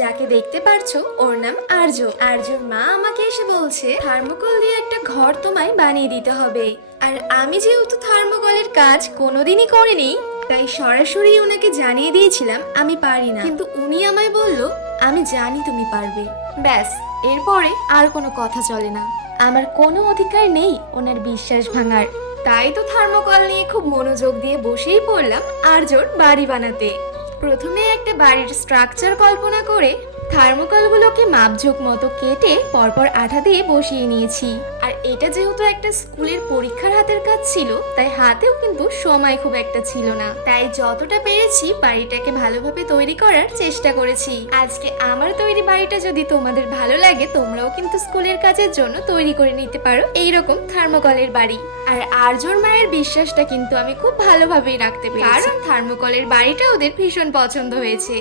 যাকে দেখতে পারছো ওর নাম আর্য। আর্যর মা আমাকে এসে বলছে থার্মোকল দিয়ে একটা ঘর তোমায় বানিয়ে দিতে হবে। আর আমি যেহেতু থার্মোকলের কাজ কোনোদিনই করিনি, তাই সরাসরি ওনাকে জানিয়ে দিয়েছিলাম আমি পারি না। কিন্তু উনি আমায় বলল আমি জানি তুমি পারবে। ব্যাস, এরপরে আর কোনো কথা চলে না। আমার কোনো অধিকার নেই ওনার বিশ্বাস ভাঙার। তাই তো থার্মোকল নিয়ে খুব মনোযোগ দিয়ে বসেই পড়লাম আর্যর বাড়ি বানাতে। প্রথমে একটা বাড়ির স্ট্রাকচার কল্পনা করে থার্মোকলগুলোকে মাপঝোক মতো কেটে পরপর আঠা দিয়ে বসিয়ে নিয়েছি। আর এটা যেহেতু একটা স্কুলের পরীক্ষার হাতের কাজ ছিল, তাই হাতেও কিন্তু সময় খুব একটা ছিল না। তাই যতটা পেরেছি বাড়িটাকে ভালোভাবে তৈরি করার চেষ্টা করেছি। আজকে আমার তৈরি বাড়িটা যদি তোমাদের ভালো লাগে, তোমরাও কিন্তু স্কুলের কাজের জন্য তৈরি করে নিতে পারো এইরকম থার্মোকলের বাড়ি। আর আর্যর মায়ের বিশ্বাসটা কিন্তু আমি খুব ভালোভাবেই রাখতে পেরেছি, কারণ থার্মোকলের বাড়িটা ওদের ভীষণ পছন্দ হয়েছে।